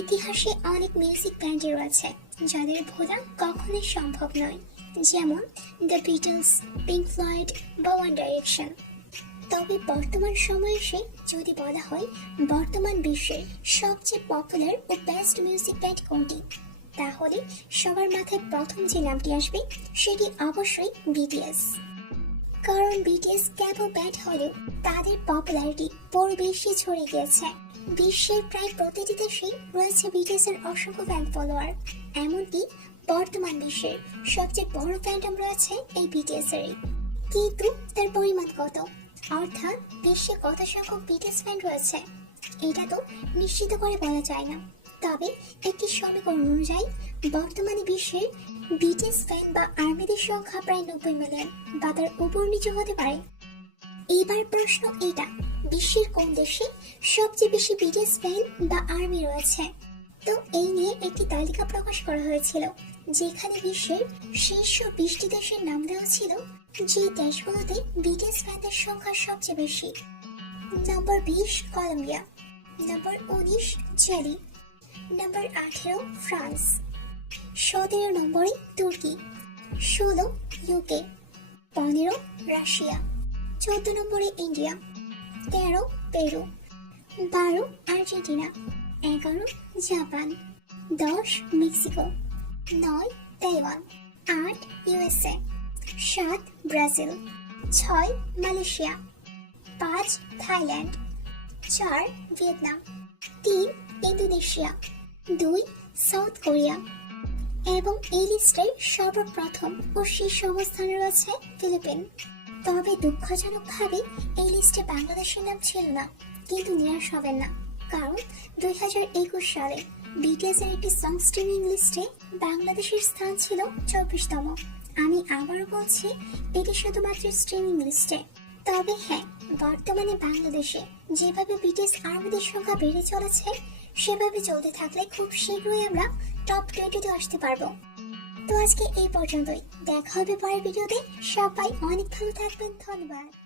ইতিহাসে অনেক মিউজিক ব্যান্ডই রয়েছে, যাদের ভোলা কখনোই সম্ভব নয়। যেমন দ্য বিটলস পিঙ্ক ফ্লয়েড বা ওয়ান ডাইরেকশন তবে বর্তমান সময়ে এসে যদি বলা হয়, বর্তমান বিশ্বের সবচেয়ে পপুলার ও বেস্ট মিউজিক ব্যান্ড কোনটি? তাহলে সবার মাথায় প্রথম যে নামটি আসবে, সেটি অবশ্যই বিটিএস কারণ বিটিএস কেবল ব্যান্ড হলেও তাদের পপুলারিটি পুরো বিশ্বে ছড়িয়ে গিয়েছে। বিশ্বের প্রায় প্রতিটি দেশেই রয়েছে বিটিএস এর অসংখ্য ফ্যান ফলোয়ার এমনকি বর্তমান বিশ্বের সবচেয়ে বড় ফ্যান্ডম রয়েছে এই বিটিএস এরই। কিন্তু তার পরিমাণ কত? অর্থাৎ বিশ্বে কত সংখ্যক বিটিএস ফ্যান রয়েছে? এটা তো নিশ্চিত করে বলা যায় না। তবে একটি সমীকরণ অনুযায়ী বর্তমানে বিশ্বে বিটিএস ফ্যান বা আর্মিদের সংখ্যা প্রায় নব্বই মিলিয়ন, বা তার উপর নিচু হতে পারে। এবার প্রশ্ন এটা বিশ্বের কোন দেশে সবচেয়ে বেশি বিটিএস ফ্যান বা আর্মি রয়েছে? তো এই নিয়ে একটি তালিকা প্রকাশ করা হয়েছিল, যেখানে বিশ্বের শীর্ষ বিশটি দেশের নাম দেওয়া ছিল, যে দেশগুলোতে বিটিএস ফ্যানদের সংখ্যা সবচেয়ে বেশি। নম্বর বিশ, কলম্বিয়া। নম্বর উনিশ, চিলি। নম্বর আঠেরো, ফ্রান্স। সতেরো নম্বরে তুর্কি, ষোলো ইউকে পনেরো রাশিয়া, চোদ্দ নম্বরে ইন্ডিয়া, তেরো পেরু, বারো আর্জেন্টিনা, এগারো জাপান, দশ মেক্সিকো, নয় তাইওয়ান, আট ইউএসএ, সাত ব্রাজিল, ছয় মালয়েশিয়া, পাঁচ থাইল্যান্ড, চার ভিয়েতনাম, তিন ইন্দোনেশিয়া, দুই সাউথ কোরিয়া এবং এই লিস্টে সর্বপ্রথম ও শীর্ষ অবস্থানে রয়েছে ফিলিপিন। তবে দুঃখজনকভাবে এই লিস্টে বাংলাদেশের নাম ছিল না, কিন্তু নিরাশ হবেন না, কারণ দুই হাজার একুশ সালে বিটিএস এর একটি সং স্ট্রিমিং লিস্টে বাংলাদেশের স্থান ছিল চব্বিশতম। আমি আবারও বলছি, এটি শুধুমাত্র স্ট্রিমিং লিস্টে। তবে হ্যাঁ বর্তমানে বাংলাদেশে যেভাবে বিটিএস আর্মিদের সংখ্যা বেড়ে চলেছে, সেভাবে চলতে থাকলে খুব শীঘ্রই আমরা টপ টোয়েন্টিতে আসতে পারব। তো আজকে এই পর্যন্তই। দেখা হবে পরের ভিডিওতে। সবাই অনেক ভালো থাকবেন। ধন্যবাদ।